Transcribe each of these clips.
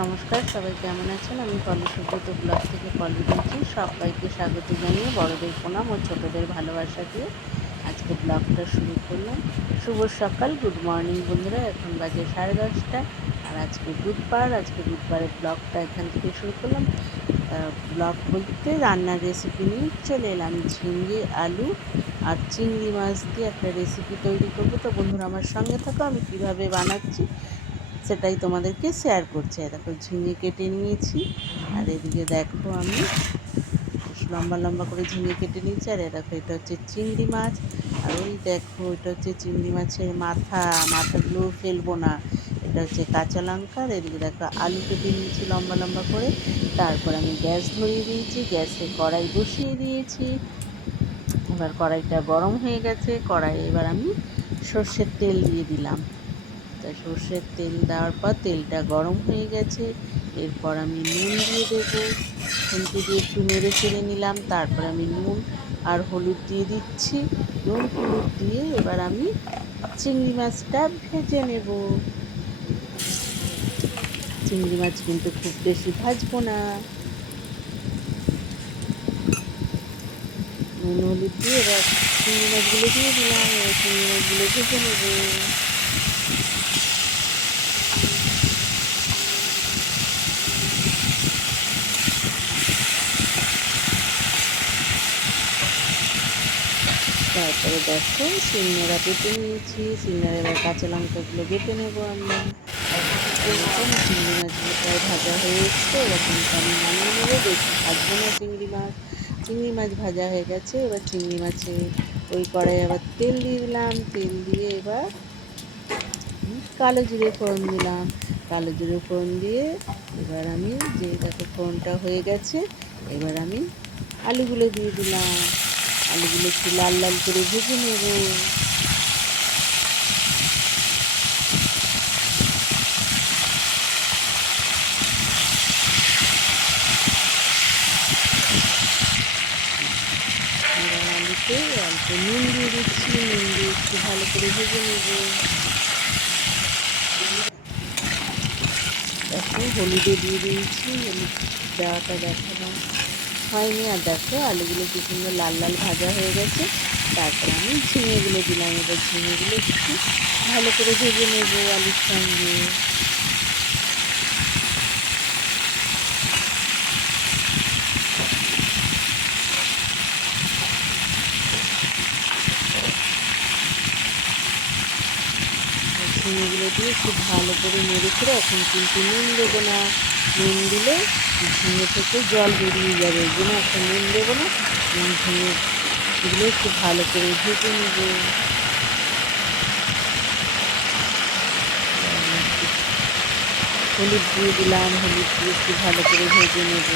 নমস্কার, সবাই কেমন আছেন? আমি পলি সুব্রত ব্লগ থেকে পলি বলছি সবাইকে স্বাগত জানিয়ে বড়দের প্রণাম ও ছোটদের ভালোবাসা দিয়ে আজকে ব্লগটা শুরু করলাম। শুভ সকাল, গুড মর্নিং বন্ধুরা, এখন বাজে সাড়ে দশটা। আর আজকে বুধবার, আজকে বুধবারের ব্লগটা এখান থেকে শুরু করলাম। ব্লগ বলতে রান্নার রেসিপি নিয়ে চলে এলাম ঝিঙ্গে আলু আর চিংড়ি মাছ দিয়ে একটা রেসিপি তৈরি করব। তো বন্ধুরা, আমার সঙ্গে থাকো, আমি কীভাবে বানাচ্ছি সেটাই তোমাদেরকে শেয়ার করছি। দেখো ঝিঙে কেটে নিয়েছি, আর এদিকে দেখো আমি লম্বা লম্বা করে ঝিঙে কেটে নিয়েছি, আর দেখো এটা হচ্ছে চিংড়ি মাছ। আর ওই দেখো এটা হচ্ছে চিংড়ি মাছের মাথা, মাথাগুলো ফেলব না। এটা হচ্ছে কাঁচা লঙ্কা, আর এদিকে দেখো আলু কেটে নিয়েছি লম্বা লম্বা করে। তারপর আমি গ্যাস ধরিয়ে দিয়েছি, গ্যাসে কড়াই বসিয়ে দিয়েছি। এবার কড়াইটা গরম হয়ে গেছে, কড়াই এবার আমি সর্ষের তেল দিয়ে দিলাম। তা সর্ষের তেল দেওয়ার পর তেলটা গরম হয়ে গেছে। এরপর আমি নুন দিয়ে দেবো। খুন্তি দিয়ে একটু নেড়ে চেড়ে নিলাম। তারপর আমি নুন আর হলুদ দিয়ে দিচ্ছি। নুন, হলুদ দিয়ে এবার আমি চিংড়ি মাছটা ভেজে নেব। চিংড়ি মাছ কিন্তু খুব বেশি ভাজবো না। নুন, হলুদ দিয়ে এবার চিংড়ি মাছগুলো দিয়ে দিলাম। চিংড়ি মাছগুলো ভেজে নেব। তারপরে দেখো, সিঙ্গারা বেটে নিয়েছি। সিঙ্গারা এবার কাঁচা লঙ্কাগুলো বেটে নেব আমরা। এরকম চিংড়ি মাছগুলো প্রায় ভাজা হয়ে এসছে এরকম আমি নামিয়ে নেব। বেশি ভাজবো না চিংড়ি মাছ। চিংড়ি মাছ ভাজা হয়ে গেছে, এবার চিংড়ি মাছে ওই কড়াই আবার তেল দিয়ে দিলাম। তেল দিয়ে এবার কালো জিরে ফোড়ন দিলাম। কালো জিরে ফোড়ন দিয়ে এবার আমি যে দেখো ফোড়নটা হয়ে গেছে, এবার আমি আলুগুলো দিয়ে দিলাম। আলুগুলো একটু লাল লাল করে ভেজে নেব। আলুতে অল্প নুন দিয়ে দিচ্ছি, নুন দিয়ে একটু ভালো করে ভেজে নেব। এখন হলুদে দিয়ে দিয়েছি, হলুদ দেওয়াটা দেখালাম হয়নি। আর দেখো, আলুগুলো কি সুন্দর লাল লাল ভাজা হয়ে গেছে। তারপর আমি ঝিঙেগুলো দিলাম। এবার ঝিঙেগুলো একটু ভালো করে ভেজে নেব আলুর সঙ্গে। ঝিঙেগুলো দিয়ে খুব ভালো করে নেড়ে করে এখন কিন্তু নুন দেবো না। নুন দিলে ঝিঙে থেকে জল বেরিয়ে যাবে। ওই জন্য একটা নুন দেবো না ঝিঙেগুলো একটু ভালো করে ভেজে নেব। হলুদ দিয়ে দিলাম, হলুদ দিয়ে একটু ভালো করে ভেজে নেব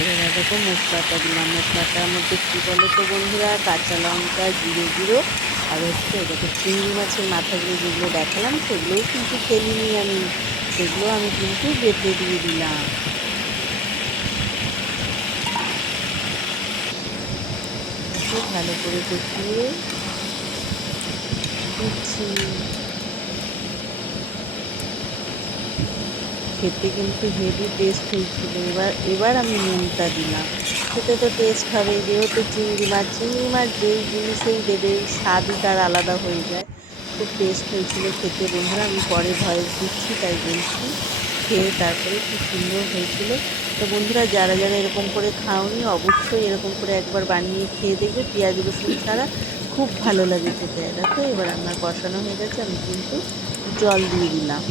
এবার দেখো মশলাটা দিলাম। মশলাটার মধ্যে কী বলো তো বন্ধুরা? কাঁচা লঙ্কা, জিরে গুঁড়ো আর হচ্ছে দেখো চিংড়ি মাছের মাথাগুলো যেগুলো দেখালাম, সেগুলোও কিন্তু ফেলিনি আমি। সেগুলো আমি কিন্তু বেঁধে দিয়ে দিলাম। ভালো করে কষিয়ে দিচ্ছি। খেতে কিন্তু হেভি টেস্ট হয়েছিল। এবার এবার আমি নুনটা দিলাম। খেতে তো টেস্ট হবে যেহেতু চিংড়ি মাছ চিংড়ি মাছ যেই জিনিসেই দেবে স্বাদই তার আলাদা হয়ে যায়। খুব টেস্ট হয়েছিল খেতে। বন্ধুরা, আমি পরে ভয়েস দিচ্ছি, তাই বলছি, খেয়ে তারপরে খুব সুন্দর হয়েছিল। তো বন্ধুরা, যারা যারা এরকম করে খাওনি, অবশ্যই এরকম করে একবার বানিয়ে খেয়ে দেখবে। পেঁয়াজ, রসুন ছাড়া খুব ভালো লাগে খেতে। দেখো, এবার আমার কষানো হয়ে গেছে, আমি কিন্তু জল দিয়ে দিলাম।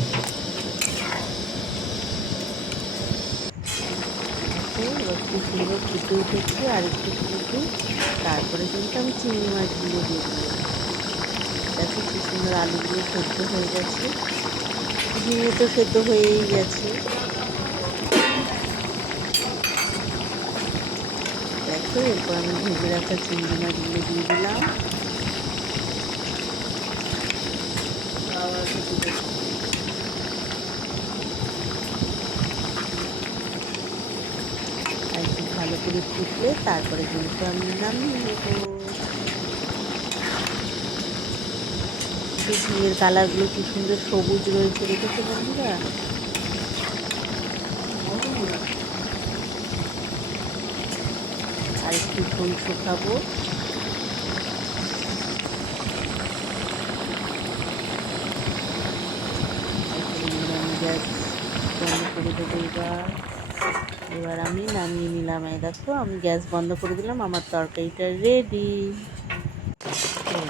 এবার খুব সুন্দর ফুটে উঠেছে, আর একটু ফুটে তারপরে কিন্তু আমি চিংড়ি মাছগুলো দিয়ে দিই দেখো কি সুন্দর আলুগুলো সেদ্ধ হয়ে গেছে। ঝিঙে তো সেদ্ধ হয়েই গেছে। দেখো, এরপর আমি ভেজে রাখা চিংড়ি মাছগুলো দিয়ে দিলাম। করে ফুটলে তারপরে কিন্তু আমি নামিয়ে নেব। ডিমের কালারগুলো কি সুন্দর সবুজ রয়েছে দেখেছ বন্ধুরা? আর একটু ঝোল শুকাবো। করে দেবো এবার। এবার আমি নামিয়ে নিলাম এই দেখো আমি গ্যাস বন্ধ করে দিলাম আমার তরকারিটা রেডি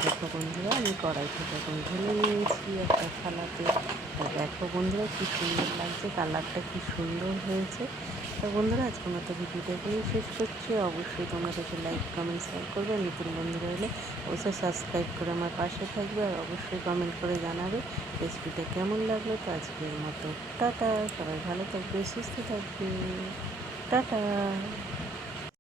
দেখো বন্ধুরা, আমি কড়াই থেকে এখন ঢেলে নিয়েছি একটা থালাতে, তা দেখো বন্ধুরা কি সুন্দর লাগছে, কালারটা কি সুন্দর হয়েছে। তো বন্ধুরা, আজকে মতো ভিডিওটা এখানেই শেষ করছি। অবশ্যই তোমরা কিছু লাইক কমেন্ট শেয়ার করবে। নতুন বন্ধুরা হলে অবশ্যই সাবস্ক্রাইব করে আমার পাশে থাকবে আর অবশ্যই কমেন্ট করে জানাবে রেসিপিটা কেমন লাগল। তো আজকের মতো টাটা, সবাই ভালো থাকবে, সুস্থ থাকবে। টাটা।